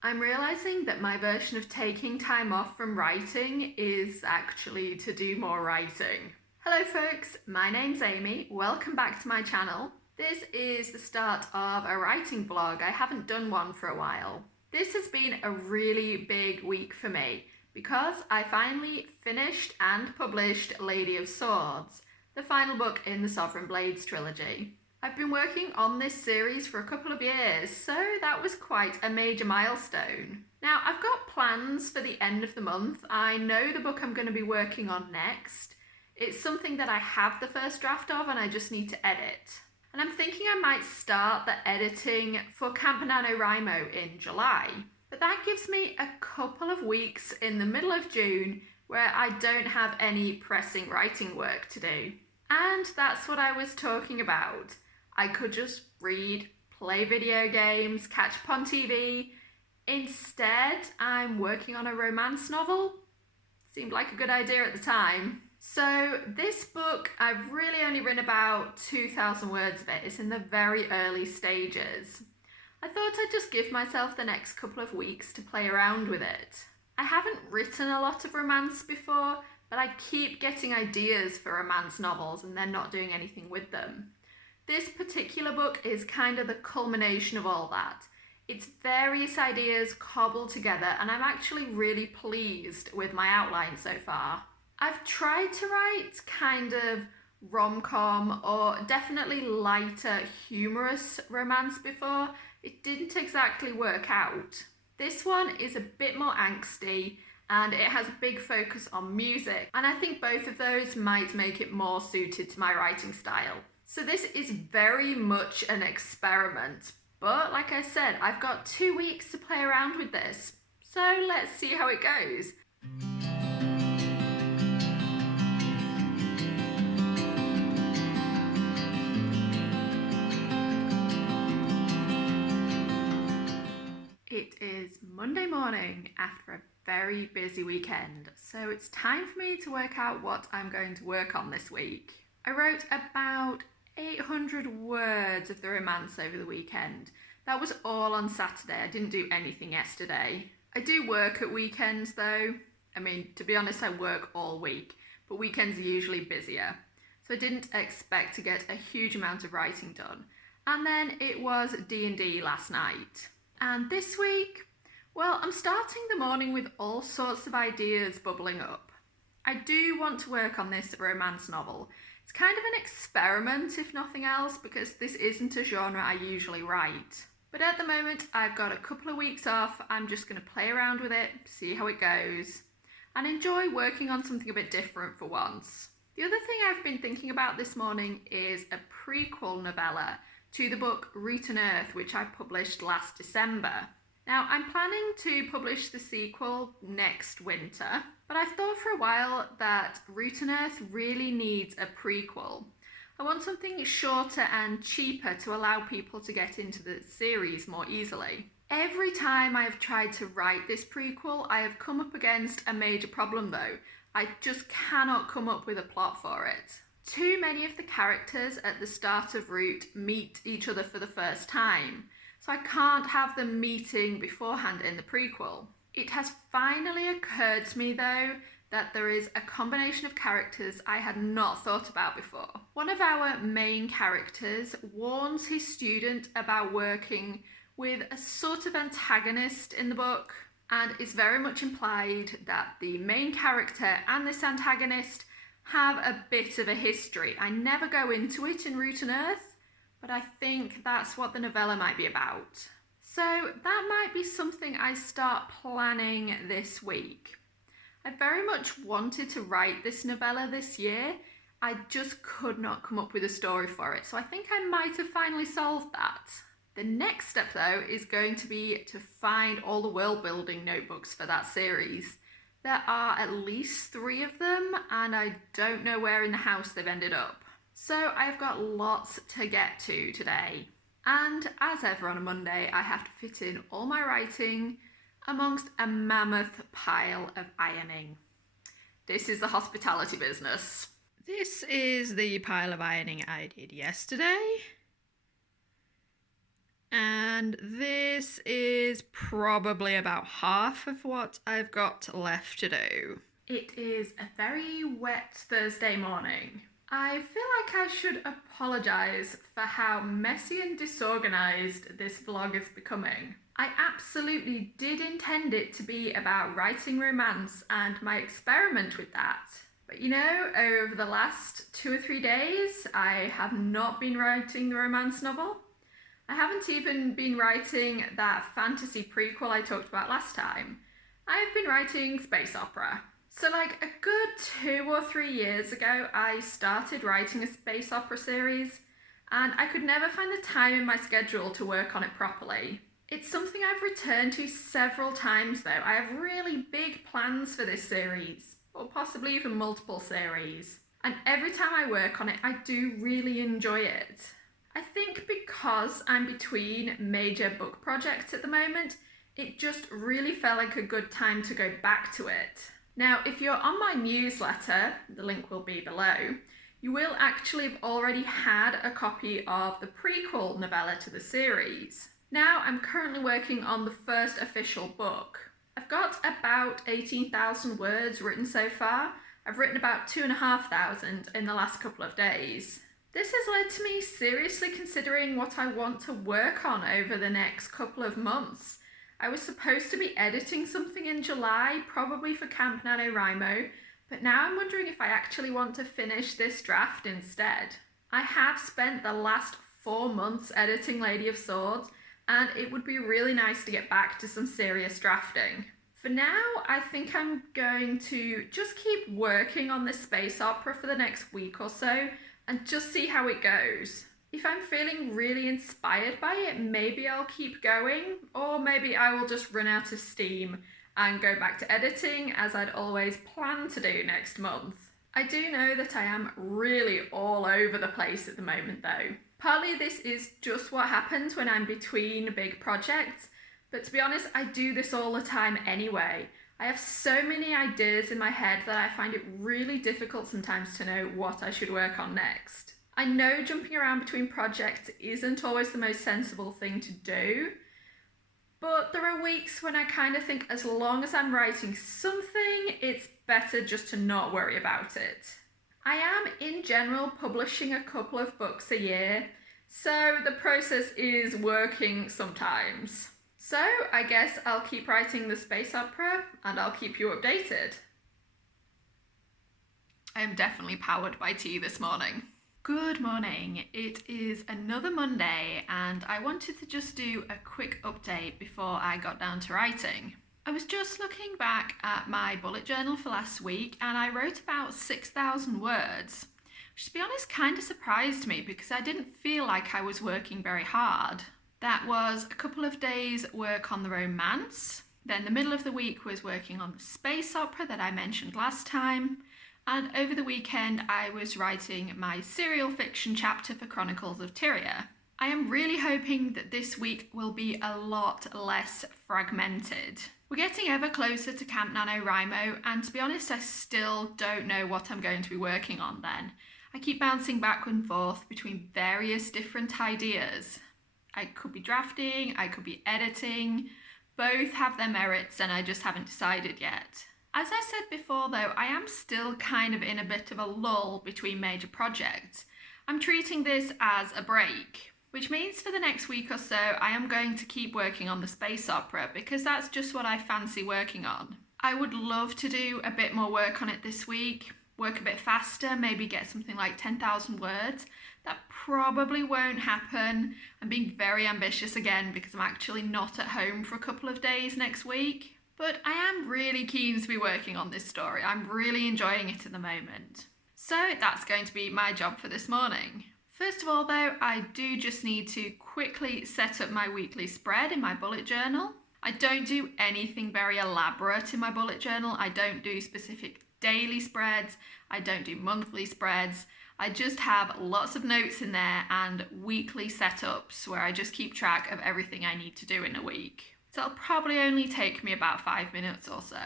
I'm realizing that my version of taking time off from writing is actually to do more writing. Hello folks, my name's Amy. Welcome back to my channel. This is the start of a writing vlog. I haven't done one for a while. This has been a really big week for me because I finally finished and published Lady of Swords, the final book in the Sovereign Blades trilogy. I've been working on this series for a couple of years, so that was quite a major milestone. Now, I've got plans for the end of the month. I know the book I'm going to be working on next. It's something that I have the first draft of and I just need to edit. And I'm thinking I might start the editing for Camp NaNoWriMo in July. But that gives me a couple of weeks in the middle of June where I don't have any pressing writing work to do. And that's what I was talking about. I could just read, play video games, catch up on TV. Instead, I'm working on a romance novel. Seemed like a good idea at the time. So this book, I've really only written about 2,000 words of it. It's in the very early stages. I thought I'd just give myself the next couple of weeks to play around with it. I haven't written a lot of romance before, but I keep getting ideas for romance novels and then not doing anything with them. This particular book is kind of the culmination of all that. It's various ideas cobbled together and I'm actually really pleased with my outline so far. I've tried to write kind of rom-com or definitely lighter, humorous romance before. It didn't exactly work out. This one is a bit more angsty and it has a big focus on music, and I think both of those might make it more suited to my writing style. So this is very much an experiment, but like I said, I've got 2 weeks to play around with this, so let's see how it goes. It is Monday morning after a very busy weekend, so it's time for me to work out what I'm going to work on this week. I wrote about 800 words of the romance over the weekend. That was all on Saturday. I didn't do anything yesterday. I do work at weekends though. I mean, to be honest, I work all week, but weekends are usually busier. So I didn't expect to get a huge amount of writing done. And then it was D&D last night. And this week, well, I'm starting the morning with all sorts of ideas bubbling up. I do want to work on this romance novel. It's kind of an experiment, if nothing else, because this isn't a genre I usually write. But at the moment, I've got a couple of weeks off. I'm just going to play around with it, see how it goes, and enjoy working on something a bit different for once. The other thing I've been thinking about this morning is a prequel novella to the book Root and Earth, which I published last December. Now, I'm planning to publish the sequel next winter, but I've thought for a while that Root and Earth really needs a prequel. I want something shorter and cheaper to allow people to get into the series more easily. Every time I've tried to write this prequel, I have come up against a major problem though. I just cannot come up with a plot for it. Too many of the characters at the start of Root meet each other for the first time, so I can't have them meeting beforehand in the prequel. It has finally occurred to me though that there is a combination of characters I had not thought about before. One of our main characters warns his student about working with a sort of antagonist in the book, and it's very much implied that the main character and this antagonist have a bit of a history. I never go into it in Root and Earth, but I think that's what the novella might be about. So that might be something I start planning this week. I very much wanted to write this novella this year. I just could not come up with a story for it, so I think I might have finally solved that. The next step though is going to be to find all the world building notebooks for that series. There are at least 3 of them and I don't know where in the house they've ended up. So I've got lots to get to today. And as ever on a Monday, I have to fit in all my writing amongst a mammoth pile of ironing. This is the hospitality business. This is the pile of ironing I did yesterday. And this is probably about half of what I've got left to do. It is a very wet Thursday morning. I feel like I should apologise for how messy and disorganised this vlog is becoming. I absolutely did intend it to be about writing romance and my experiment with that. But you know, over the last 2 or 3 days, I have not been writing the romance novel. I haven't even been writing that fantasy prequel I talked about last time. I've been writing space opera. So like a good 2 or 3 years ago, I started writing a space opera series, and I could never find the time in my schedule to work on it properly. It's something I've returned to several times though. I have really big plans for this series, or possibly even multiple series. And every time I work on it, I do really enjoy it. I think because I'm between major book projects at the moment, it just really felt like a good time to go back to it. Now, if you're on my newsletter, the link will be below, you will actually have already had a copy of the prequel novella to the series. Now, I'm currently working on the first official book. I've got about 18,000 words written so far. I've written about 2,500 in the last couple of days. This has led to me seriously considering what I want to work on over the next couple of months. I was supposed to be editing something in July, probably for Camp NaNoWriMo, but now I'm wondering if I actually want to finish this draft instead. I have spent the last 4 months editing Lady of Swords, and it would be really nice to get back to some serious drafting. For now, I think I'm going to just keep working on this space opera for the next week or so, and just see how it goes. If I'm feeling really inspired by it, maybe I'll keep going, or maybe I will just run out of steam and go back to editing as I'd always planned to do next month. I do know that I am really all over the place at the moment though. Partly this is just what happens when I'm between big projects, but to be honest, I do this all the time anyway. I have so many ideas in my head that I find it really difficult sometimes to know what I should work on next. I know jumping around between projects isn't always the most sensible thing to do, but there are weeks when I kind of think as long as I'm writing something, it's better just to not worry about it. I am in general publishing a couple of books a year, so the process is working sometimes. So I guess I'll keep writing the space opera and I'll keep you updated. I am definitely powered by tea this morning. Good morning. It is another Monday and I wanted to just do a quick update before I got down to writing. I was just looking back at my bullet journal for last week and I wrote about 6,000 words, which to be honest kind of surprised me because I didn't feel like I was working very hard. That was a couple of days work on the romance, then the middle of the week was working on the space opera that I mentioned last time, and over the weekend I was writing my serial fiction chapter for Chronicles of Tyria. I am really hoping that this week will be a lot less fragmented. We're getting ever closer to Camp NaNoWriMo, and to be honest I still don't know what I'm going to be working on then. I keep bouncing back and forth between various different ideas. I could be drafting, I could be editing, both have their merits and I just haven't decided yet. As I said before though, I am still kind of in a bit of a lull between major projects. I'm treating this as a break, which means for the next week or so I am going to keep working on the space opera because that's just what I fancy working on. I would love to do a bit more work on it this week, work a bit faster, maybe get something like 10,000 words. That probably won't happen. I'm being very ambitious again because I'm actually not at home for a couple of days next week. But I am really keen to be working on this story. I'm really enjoying it at the moment. So that's going to be my job for this morning. First of all though, I do just need to quickly set up my weekly spread in my bullet journal. I don't do anything very elaborate in my bullet journal. I don't do specific daily spreads. I don't do monthly spreads. I just have lots of notes in there and weekly setups where I just keep track of everything I need to do in a week. So it'll probably only take me about 5 minutes or so.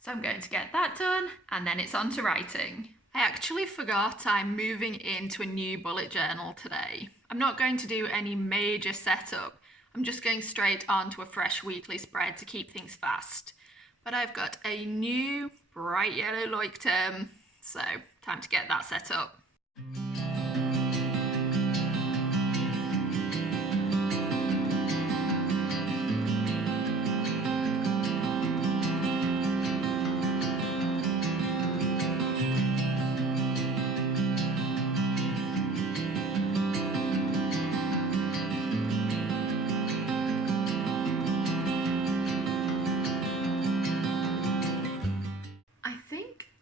So I'm going to get that done and then it's on to writing. I actually forgot I'm moving into a new bullet journal today. I'm not going to do any major setup. I'm just going straight on to a fresh weekly spread to keep things fast. But I've got a new bright yellow like term, so time to get that set up.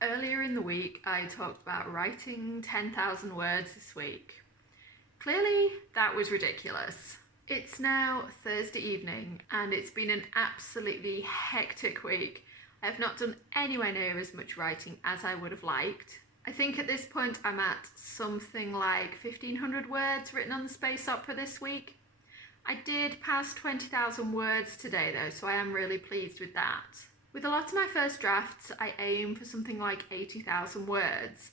Earlier in the week, I talked about writing 10,000 words this week. Clearly, that was ridiculous. It's now Thursday evening, and it's been an absolutely hectic week. I have not done anywhere near as much writing as I would have liked. I think at this point I'm at something like 1,500 words written on the space opera this week. I did pass 20,000 words today though, so I am really pleased with that. With a lot of my first drafts, I aim for something like 80,000 words.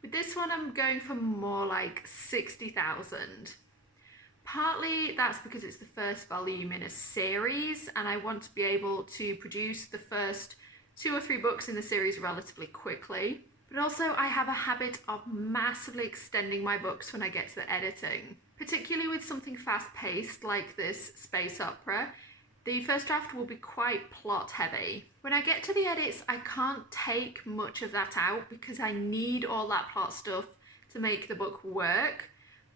With this one, I'm going for more like 60,000. Partly that's because it's the first volume in a series, and I want to be able to produce the first 2 or 3 books in the series relatively quickly. But also, I have a habit of massively extending my books when I get to the editing, particularly with something fast-paced like this space opera. The first draft will be quite plot heavy. When I get to the edits, I can't take much of that out because I need all that plot stuff to make the book work.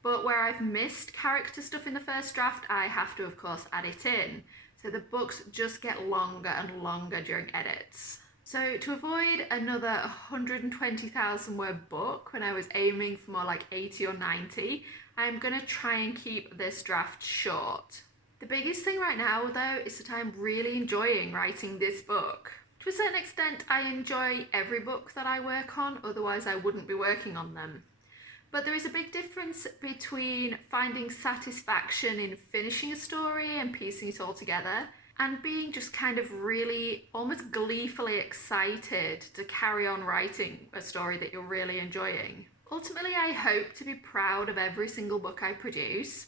But where I've missed character stuff in the first draft, I have to, of course, add it in. So the books just get longer and longer during edits. So to avoid another 120,000 word book when I was aiming for more like 80 or 90, I'm going to try and keep this draft short. The biggest thing right now, though, is that I'm really enjoying writing this book. To a certain extent, I enjoy every book that I work on, otherwise I wouldn't be working on them. But there is a big difference between finding satisfaction in finishing a story and piecing it all together, and being just kind of really, almost gleefully excited to carry on writing a story that you're really enjoying. Ultimately, I hope to be proud of every single book I produce.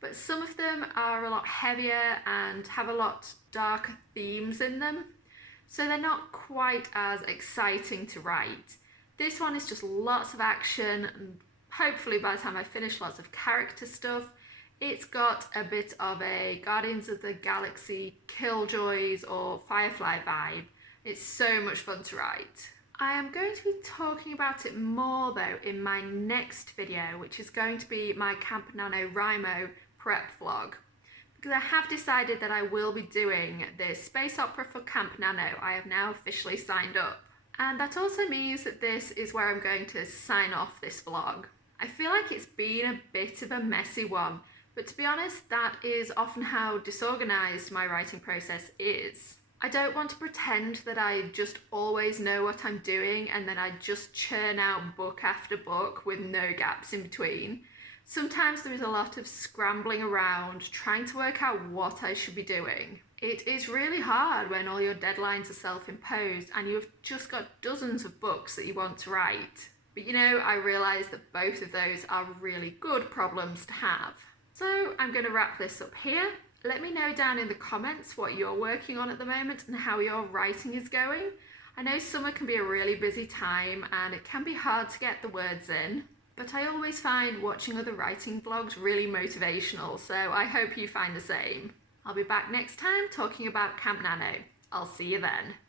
But some of them are a lot heavier and have a lot darker themes in them, so they're not quite as exciting to write. This one is just lots of action, and hopefully by the time I finish, lots of character stuff. It's got a bit of a Guardians of the Galaxy Killjoys or Firefly vibe. It's so much fun to write. I am going to be talking about it more though in my next video, which is going to be my Camp NaNoWriMo prep vlog, because I have decided that I will be doing this space opera for Camp Nano. I have now officially signed up, and that also means that this is where I'm going to sign off this vlog. I feel like it's been a bit of a messy one, but to be honest, that is often how disorganised my writing process is. I don't want to pretend that I just always know what I'm doing and then I just churn out book after book with no gaps in between. Sometimes there is a lot of scrambling around, trying to work out what I should be doing. It is really hard when all your deadlines are self-imposed and you've just got dozens of books that you want to write. But you know, I realise that both of those are really good problems to have. So I'm going to wrap this up here. Let me know down in the comments what you're working on at the moment and how your writing is going. I know summer can be a really busy time and it can be hard to get the words in. But I always find watching other writing vlogs really motivational, so I hope you find the same. I'll be back next time talking about Camp Nano. I'll see you then.